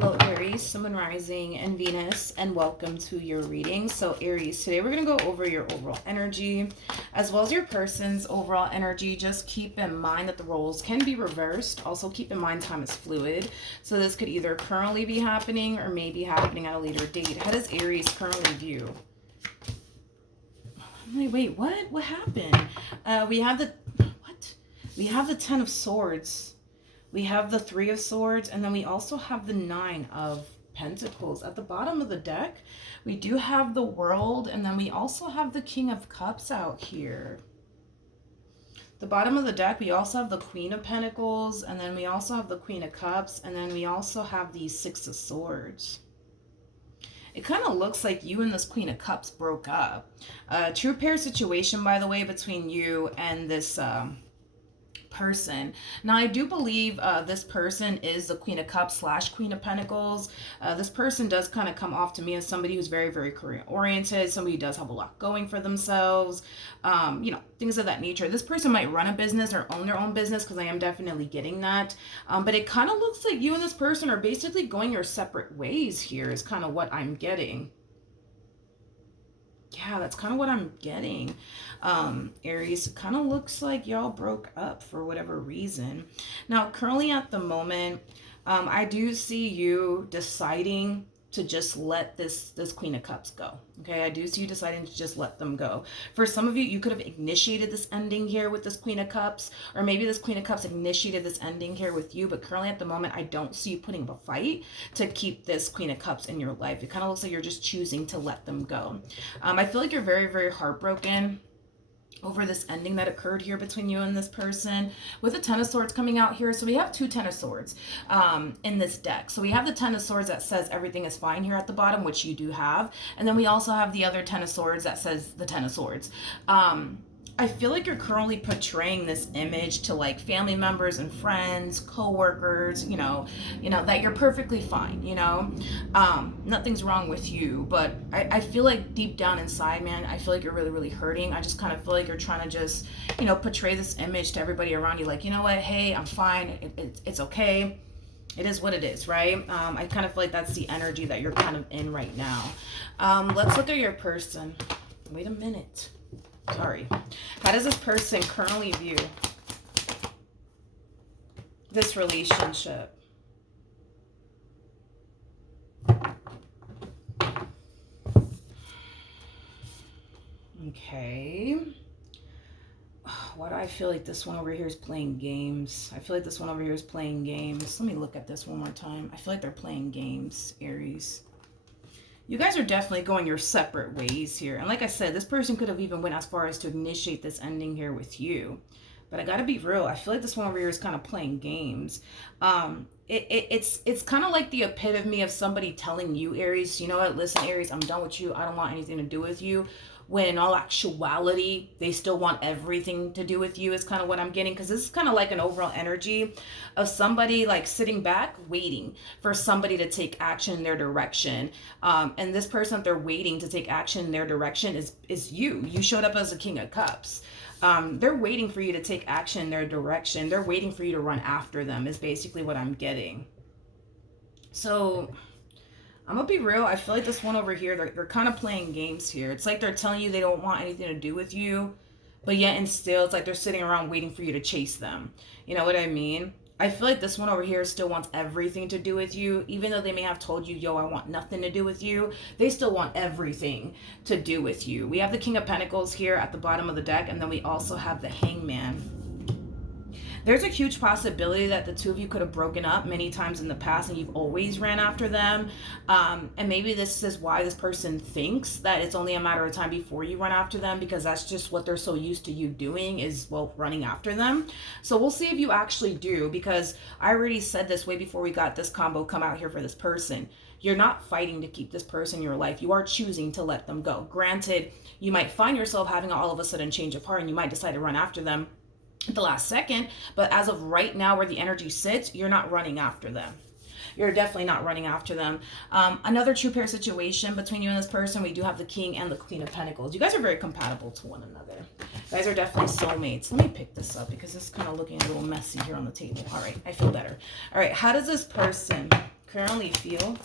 Hello Aries, Sun, Moon, Rising, and Venus, and welcome to your reading. So Aries, today we're going to go over your overall energy as well as your person's overall energy. Just keep in mind that the roles can be reversed. Also keep in mind time is fluid. So this could either currently be happening or maybe happening at a later date. How does Aries currently view? Wait, what? What happened? We have the... What? We have the Ten of Swords. We have the Three of Swords, and then we also have the Nine of Pentacles. At the bottom of the deck, we do have the World, and then we also have the King of Cups out here. The bottom of the deck, we also have the Queen of Pentacles, and then we also have the Queen of Cups, and then we also have the Six of Swords. It kind of looks like you and this Queen of Cups broke up. True pair situation, by the way, between you and this... person. Now, I do believe this person is the Queen of Cups / Queen of Pentacles. This person does kind of come off to me as somebody who's very, very career oriented. Somebody who does have a lot going for themselves. You know, things of that nature. This person might run a business or own their own business, because I am definitely getting that. But it kind of looks like you and this person are basically going your separate ways here is kind of what I'm getting. Yeah, that's kind of what I'm getting. Aries, kind of looks like y'all broke up for whatever reason. Now, currently at the moment, I do see you deciding to just let this Queen of Cups go. Okay, I do see you deciding to just let them go. For some of you, you could have initiated this ending here with this Queen of Cups, or maybe this Queen of Cups initiated this ending here with you, but currently at the moment, I don't see you putting up a fight to keep this Queen of Cups in your life. It kind of looks like you're just choosing to let them go. I feel like you're very, very heartbroken over this ending that occurred here between you and this person, with the Ten of Swords coming out here. So we have two Ten of Swords in this deck. So we have the Ten of Swords that says everything is fine here at the bottom, which you do have, and then we also have the other Ten of Swords that says the Ten of Swords. I feel like you're currently portraying this image to like family members and friends, co-workers, you know, that you're perfectly fine, nothing's wrong with you. But I feel like deep down inside, man, I feel like you're really, really hurting. I just kind of feel like you're trying to just, portray this image to everybody around you. Like, you know what? Hey, I'm fine. It's okay. It is what it is, right? I kind of feel like that's the energy that you're kind of in right now. Let's look at your person. Wait a minute. Sorry. How does this person currently view this relationship? Okay. Why do I feel like this one over here is playing games? I feel like this one over here is playing games. Let me look at this one more time. I feel like they're playing games, Aries. You guys are definitely going your separate ways here. And like I said, this person could have even went as far as to initiate this ending here with you. But I gotta be real. I feel like this one over here is kind of playing games. It's kind of like the epitome of somebody telling you, Aries, you know what, listen, Aries, I'm done with you. I don't want anything to do with you. When in all actuality, they still want everything to do with you is kind of what I'm getting. Because this is kind of like an overall energy of somebody like sitting back, waiting for somebody to take action in their direction. And this person that they're waiting to take action in their direction is you. You showed up as a King of Cups. They're waiting for you to take action in their direction. They're waiting for you to run after them is basically what I'm getting. So... I'm gonna be real. I feel like this one over here, they're kind of playing games here. It's like they're telling you they don't want anything to do with you, but yet and still, it's like they're sitting around waiting for you to chase them. You know what I mean? I feel like this one over here still wants everything to do with you, even though they may have told you, yo, I want nothing to do with you. They still want everything to do with you. We have the King of Pentacles here at the bottom of the deck, and then we also have the Hangman. There's a huge possibility that the two of you could have broken up many times in the past and you've always ran after them. And maybe this is why this person thinks that it's only a matter of time before you run after them, because that's just what they're so used to you doing is, well, running after them. So we'll see if you actually do, because I already said this way before we got this combo come out here for this person. You're not fighting to keep this person in your life. You are choosing to let them go. Granted, you might find yourself having all of a sudden change of heart and you might decide to run after them at the last second, but as of right now where the energy sits, you're not running after them. You're definitely not running after them. Another true pair situation between you and this person, we do have the King and the Queen of Pentacles. You guys are very compatible to one another. You guys are definitely soulmates. Let me pick this up because this is kind of looking a little messy here on the table. All right, I feel better. All right, how does this person currently feel.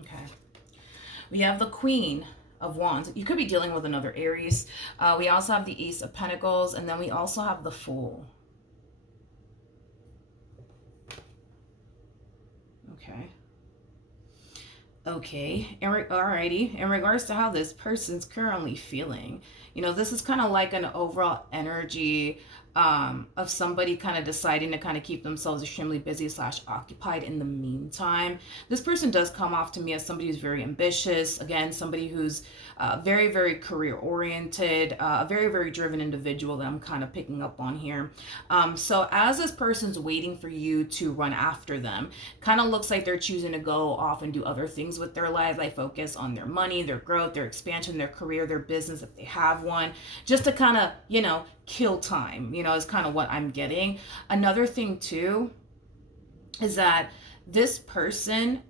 Okay. We have the Queen of Wands. You could be dealing with another Aries. We also have the Ace of Pentacles, and then we also have the Fool. Okay. Okay. Alrighty. In regards to how this person's currently feeling, you know, this is kind of like an overall energy of somebody kind of deciding to kind of keep themselves extremely busy slash occupied in the meantime. This person does come off to me as somebody who's very ambitious. Again, somebody who's very, very career oriented, a very, very driven individual that I'm kind of picking up on here. So as this person's waiting for you to run after them, kind of looks like they're choosing to go off and do other things with their lives. Like focus on their money, their growth, their expansion, their career, their business if they have one, just to kind of, you know, kill time, you know, is kind of what I'm getting. Another thing too is that this person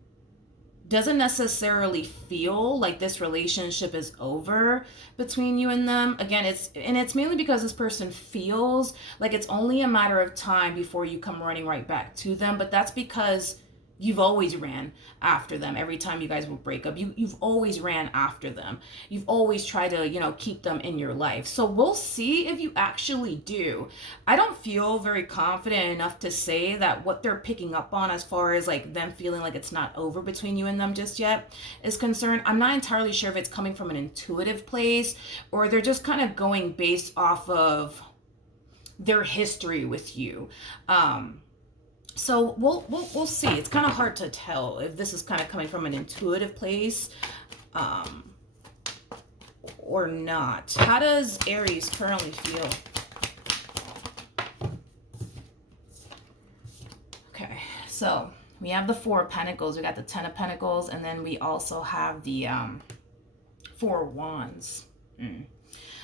doesn't necessarily feel like this relationship is over between you and them. Again, it's mainly because this person feels like it's only a matter of time before you come running right back to them. But that's because you've always ran after them. Every time you guys will break up, you've always ran after them. You've always tried to, you know, keep them in your life. So we'll see if you actually do. I don't feel very confident enough to say that what they're picking up on as far as like them feeling like it's not over between you and them just yet is concerned. I'm not entirely sure if it's coming from an intuitive place or they're just kind of going based off of their history with you. So we'll see. It's kind of hard to tell if this is kind of coming from an intuitive place or not. How does Aries currently feel? Okay, so we have the Four of Pentacles. We got the Ten of Pentacles, and then we also have the Four of Wands.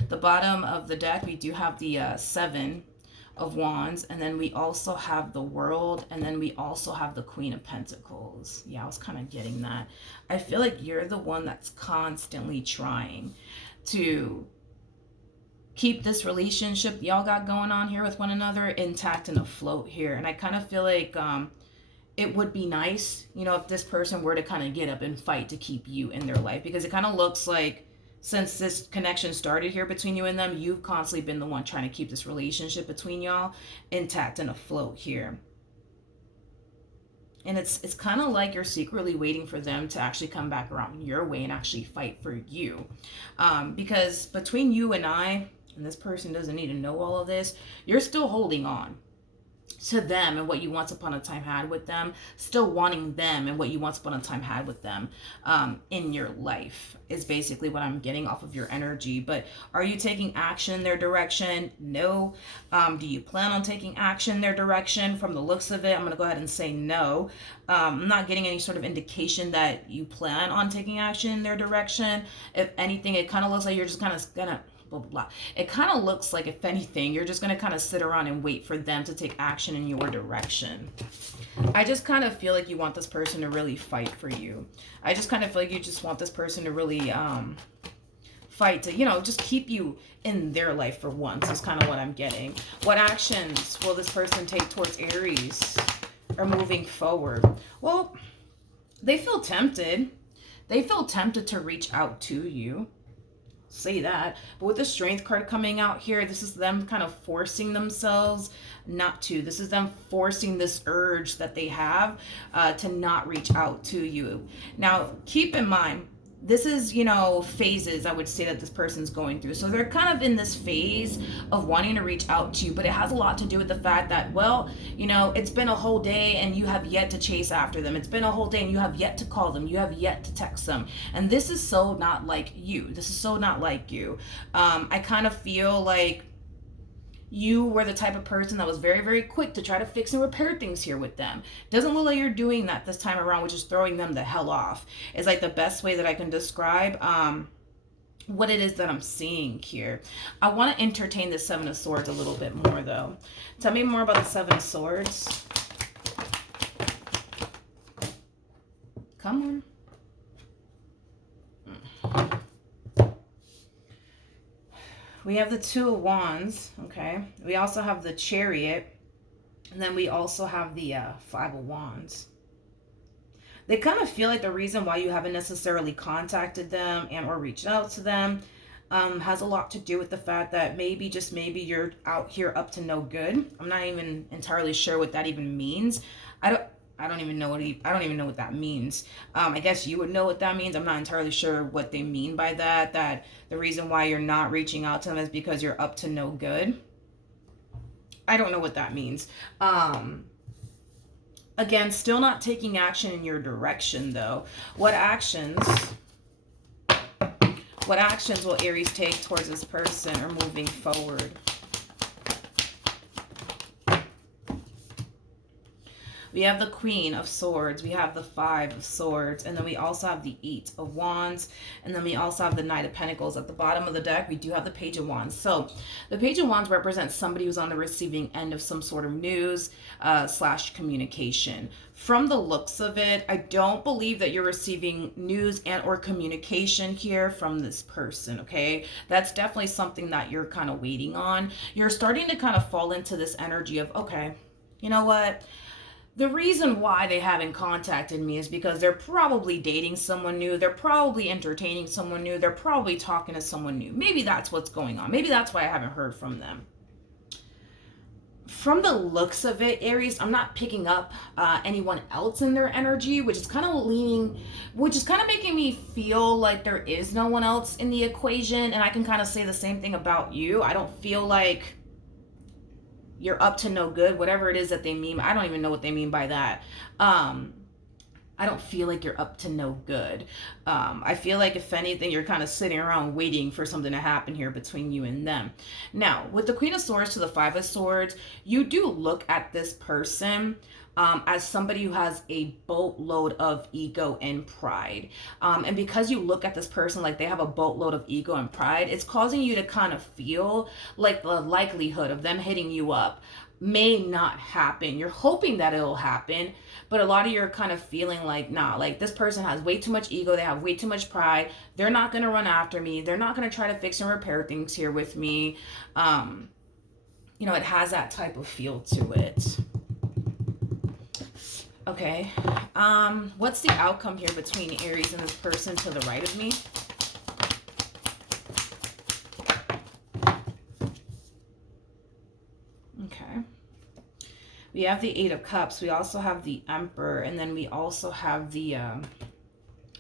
The bottom of the deck, we do have the Seven of Wands, and then we also have the World, and then we also have the Queen of Pentacles. Yeah, I was kind of getting that. I feel like you're the one that's constantly trying to keep this relationship y'all got going on here with one another intact and afloat here. And I kind of feel like it would be nice, you know, if this person were to kind of get up and fight to keep you in their life, because it kind of looks like since this connection started here between you and them, you've constantly been the one trying to keep this relationship between y'all intact and afloat here. And it's kind of like you're secretly waiting for them to actually come back around your way and actually fight for you. Because between you and I, and this person doesn't need to know all of this, you're still holding on to them and what you once upon a time had with them, still wanting them and what you once upon a time had with them in your life is basically what I'm getting off of your energy. But are you taking action in their direction? No. Do you plan on taking action in their direction? From the looks of it, I'm going to go ahead and say no. I'm not getting any sort of indication that you plan on taking action in their direction. If anything, it kind of looks like you're just kind of gonna blah, blah, blah. It kind of looks like, if anything, you're just going to kind of sit around and wait for them to take action in your direction. I just kind of feel like you want this person to really fight for you. I just kind of feel like you just want this person to really fight to, you know, just keep you in their life for once is kind of what I'm getting. What actions will this person take towards Aries or moving forward? Well, they feel tempted. They feel tempted to reach out to you. Say that, but with the Strength card coming out here, this is them kind of forcing themselves not to. This is them forcing this urge that they have to not reach out to you. Now, keep in mind, this is, you know, phases I would say that this person's going through. So they're kind of in this phase of wanting to reach out to you, but it has a lot to do with the fact that, well, you know, it's been a whole day and you have yet to chase after them. It's been a whole day and you have yet to call them. You have yet to text them. And this is so not like you. This is so not like you. I kind of feel like you were the type of person that was very, very quick to try to fix and repair things here with them. Doesn't look like you're doing that this time around, which is throwing them the hell off. Is like the best way that I can describe what it is that I'm seeing here. I want to entertain the Seven of Swords a little bit more, though. Tell me more about the Seven of Swords. Come on. We have the Two of Wands, okay? We also have the Chariot, and then we also have the Five of Wands. They kind of feel like the reason why you haven't necessarily contacted them and or reached out to them has a lot to do with the fact that maybe, just maybe, you're out here up to no good. I'm not even entirely sure what that even means. I don't even know I don't even know what that means. I guess you would know what that means. I'm not entirely sure what they mean by that. That the reason why you're not reaching out to them is because you're up to no good. I don't know what that means. Again, still not taking action in your direction though. What actions will Aries take towards this person or moving forward? We have the Queen of Swords, we have the Five of Swords, and then we also have the Eight of Wands, and then we also have the Knight of Pentacles. At the bottom of the deck, we do have the Page of Wands. So the Page of Wands represents somebody who's on the receiving end of some sort of news slash communication. From the looks of it, I don't believe that you're receiving news and or communication here from this person, okay? That's definitely something that you're kind of waiting on. You're starting to kind of fall into this energy of, okay, you know what? The reason why they haven't contacted me is because they're probably dating someone new. They're probably entertaining someone new. They're probably talking to someone new. Maybe that's what's going on. Maybe that's why I haven't heard from them. From the looks of it, Aries, I'm not picking up anyone else in their energy, which is kind of making me feel like there is no one else in the equation. And I can kind of say the same thing about you. I don't feel like you're up to no good, whatever it is that they mean. I don't even know what they mean by that. I don't feel like you're up to no good. I feel like, if anything, you're kind of sitting around waiting for something to happen here between you and them. Now, with the Queen of Swords to the Five of Swords, you do look at this person as somebody who has a boatload of ego and pride. And because you look at this person like they have a boatload of ego and pride, it's causing you to kind of feel like the likelihood of them hitting you up may not happen. You're hoping that it'll happen, but a lot of you are kind of feeling like, nah, like this person has way too much ego. They have way too much pride. They're not going to run after me. They're not going to try to fix and repair things here with me. You know, it has that type of feel to it. Okay. What's the outcome here between Aries and this person to the right of me? Okay. We have the Eight of Cups. We also have the Emperor. And then we also have the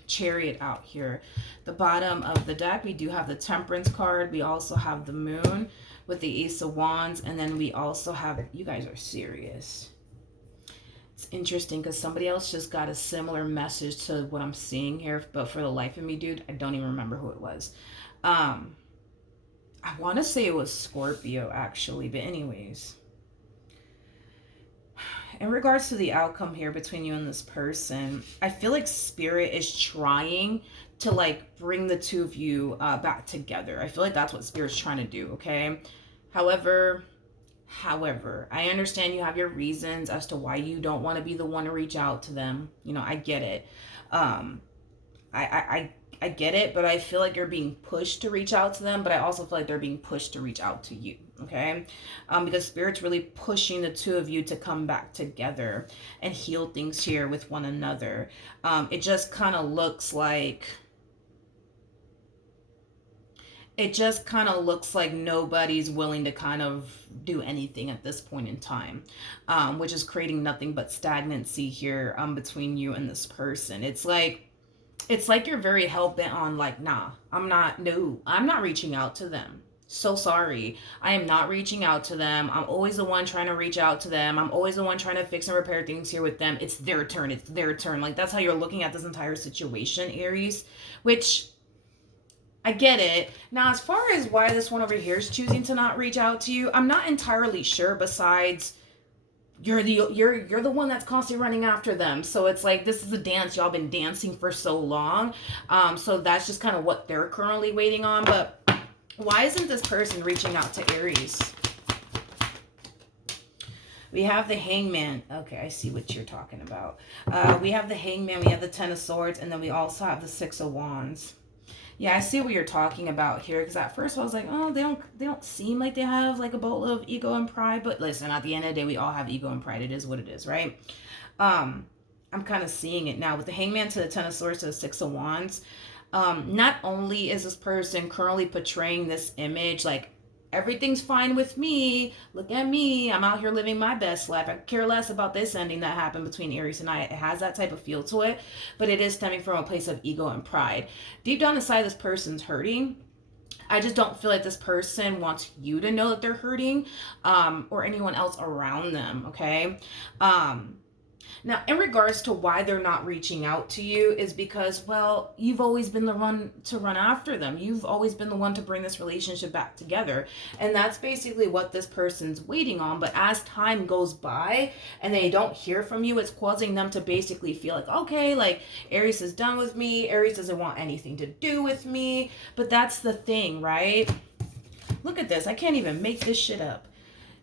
Chariot out here. The bottom of the deck, we do have the Temperance card. We also have the Moon with the Ace of Wands. And then we also have, you guys are serious. It's interesting because somebody else just got a similar message to what I'm seeing here. But for the life of me, dude, I don't even remember who it was. I want to say it was Scorpio, actually. But anyways, in regards to the outcome here between you and this person, I feel like Spirit is trying to like bring the two of you back together. I feel like that's what Spirit's trying to do, okay? However, I understand you have your reasons as to why you don't want to be the one to reach out to them. You know, I get it. I get it, but I feel like you're being pushed to reach out to them, but I also feel like they're being pushed to reach out to you, okay? Because Spirit's really pushing the two of you to come back together and heal things here with one another. It just kind of looks like... nobody's willing to kind of do anything at this point in time, which is creating nothing but stagnancy here between you and this person. It's like you're very hell-bent on like, nah, I'm not reaching out to them. So sorry. I am not reaching out to them. I'm always the one trying to reach out to them. I'm always the one trying to fix and repair things here with them. It's their turn. It's their turn. Like, that's how you're looking at this entire situation, Aries, which... I get it. Now, as far as why this one over here is choosing to not reach out to you, I'm not entirely sure, besides you're the one that's constantly running after them. So it's like, this is a dance y'all been dancing for so long. So that's just kind of what they're currently waiting on. But why isn't this person reaching out to Aries? We have the Hangman. Okay, I see what you're talking about. We have the Hangman, we have the Ten of Swords, and then we also have the Six of Wands. Yeah, I see what you're talking about here. Because at first I was like, oh, they don't seem like they have like a boatload of ego and pride. But listen, at the end of the day, we all have ego and pride. It is what it is, right? Um, I'm kind of seeing it now with the Hangman to the Ten of Swords to the Six of Wands. Not only is this person currently portraying this image like everything's fine with me, look at me, I'm out here living my best life, I care less about this ending that happened between Aries and I. It has that type of feel to it, but it is stemming from a place of ego and pride. Deep down inside, this person's hurting. I just don't feel like this person wants you to know that they're hurting, or anyone else around them. Okay. Now, in regards to why they're not reaching out to you, is because, well, you've always been the one to run after them. You've always been the one to bring this relationship back together. And that's basically what this person's waiting on. But as time goes by and they don't hear from you, it's causing them to basically feel like, okay, like Aries is done with me. Aries doesn't want anything to do with me. But that's the thing, right? Look at this. I can't even make this shit up.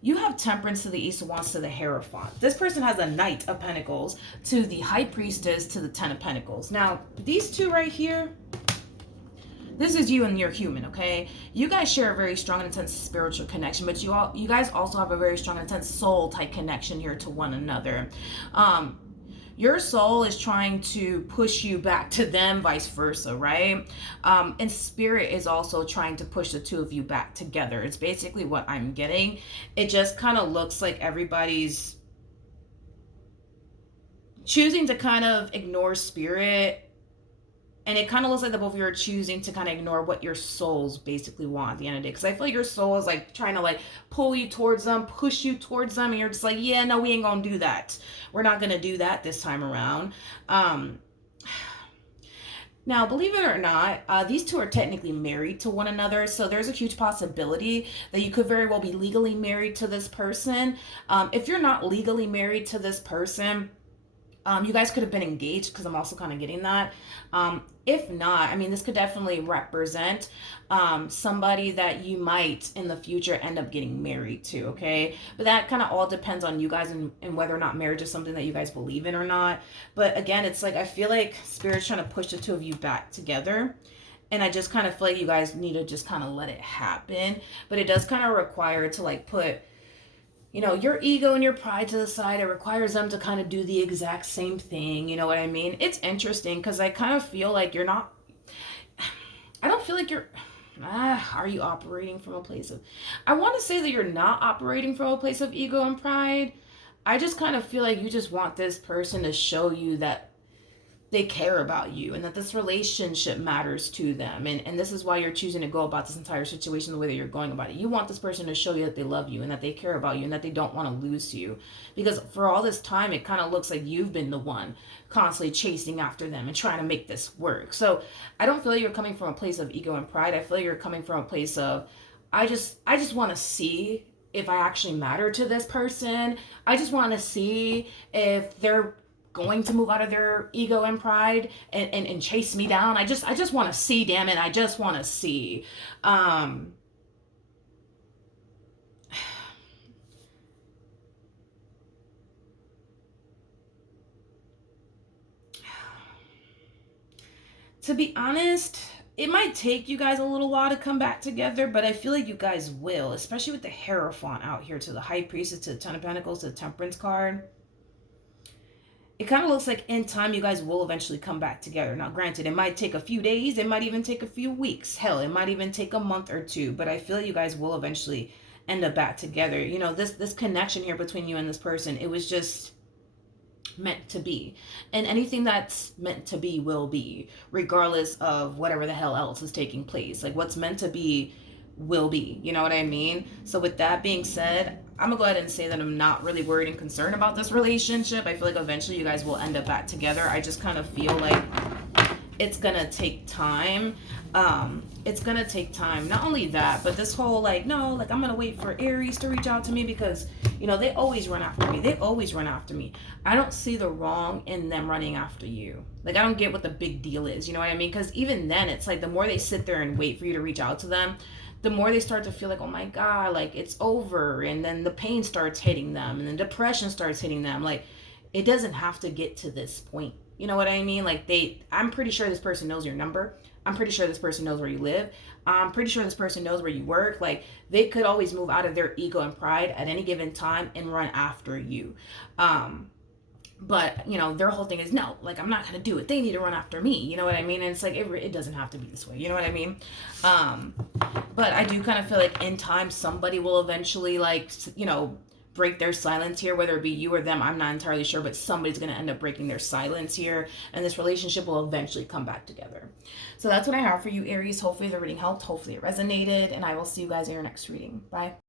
You have Temperance to the East of Wands to the Hierophant. This person has a Knight of Pentacles to the High Priestess to the Ten of Pentacles. Now, these two right here, this is you and your human, okay? You guys share a very strong and intense spiritual connection, but you guys also have a very strong and intense soul type connection here to one another. Your soul is trying to push you back to them, vice versa, right? And spirit is also trying to push the two of you back together. It's basically what I'm getting. It just kind of looks like everybody's choosing to kind of ignore spirit, and it kind of looks like the both of you are choosing to kind of ignore what your souls basically want at the end of the day. Because I feel like your soul is like trying to like pull you towards them, push you towards them. And you're just like, yeah, no, we ain't going to do that. We're not going to do that this time around. Now, believe it or not, these two are technically married to one another. So there's a huge possibility that you could very well be legally married to this person. If you're not legally married to this person, you guys could have been engaged, because I'm also kind of getting that. If not, I mean, this could definitely represent somebody that you might in the future end up getting married to, okay? But that kind of all depends on you guys, and whether or not marriage is something that you guys believe in or not. But again, it's like I feel like Spirit's trying to push the two of you back together. And I just kind of feel like you guys need to just kind of let it happen. But it does kind of require to like put, you know, your ego and your pride to the side. It requires them to kind of do the exact same thing. You know what I mean? It's interesting because I kind of feel like you're not, I don't feel like you're, are you operating from a place of, I want to say that you're not operating from a place of ego and pride. I just kind of feel like you just want this person to show you that they care about you and that this relationship matters to them. And this is why you're choosing to go about this entire situation the way that you're going about it. You want this person to show you that they love you and that they care about you and that they don't want to lose you. Because for all this time, it kind of looks like you've been the one constantly chasing after them and trying to make this work. So I don't feel like you're coming from a place of ego and pride. I feel like you're coming from a place of, I just want to see if I actually matter to this person. I just want to see if they're going to move out of their ego and pride and chase me down. I just want to see, damn it. I just want to see. To be honest, it might take you guys a little while to come back together, but I feel like you guys will, especially with the Hierophant out here to the High Priestess, to the Ten of Pentacles, to the Temperance card. It kind of looks like in time you guys will eventually come back together. Now, granted, it might take a few days. It might even take a few weeks. Hell, it might even take a month or two. But I feel you guys will eventually end up back together. You know, this connection here between you and this person, it was just meant to be. And anything that's meant to be will be, regardless of whatever the hell else is taking place. Like, what's meant to be will be. You know what I mean? So with that being said, I'm gonna go ahead and say that I'm not really worried and concerned about this relationship. I feel like eventually you guys will end up back together. I just kind of feel like it's gonna take time. It's gonna take time. Not only that, but this whole like, no, like I'm gonna wait for Aries to reach out to me because, you know, they always run after me. They always run after me. I don't see the wrong in them running after you. Like, I don't get what the big deal is. You know what I mean? Because even then, it's like the more they sit there and wait for you to reach out to them, the more they start to feel like, oh my God, like it's over. And then the pain starts hitting them and then depression starts hitting them. Like, it doesn't have to get to this point. You know what I mean? Like I'm pretty sure this person knows your number. I'm pretty sure this person knows where you live. I'm pretty sure this person knows where you work. Like, they could always move out of their ego and pride at any given time and run after you. But, you know, their whole thing is, no, like, I'm not going to do it. They need to run after me. You know what I mean? And it's like, it doesn't have to be this way. You know what I mean? But I do kind of feel like in time, somebody will eventually, like, you know, break their silence here, whether it be you or them. I'm not entirely sure, but somebody's going to end up breaking their silence here. And this relationship will eventually come back together. So that's what I have for you, Aries. Hopefully the reading helped. Hopefully it resonated. And I will see you guys in your next reading. Bye.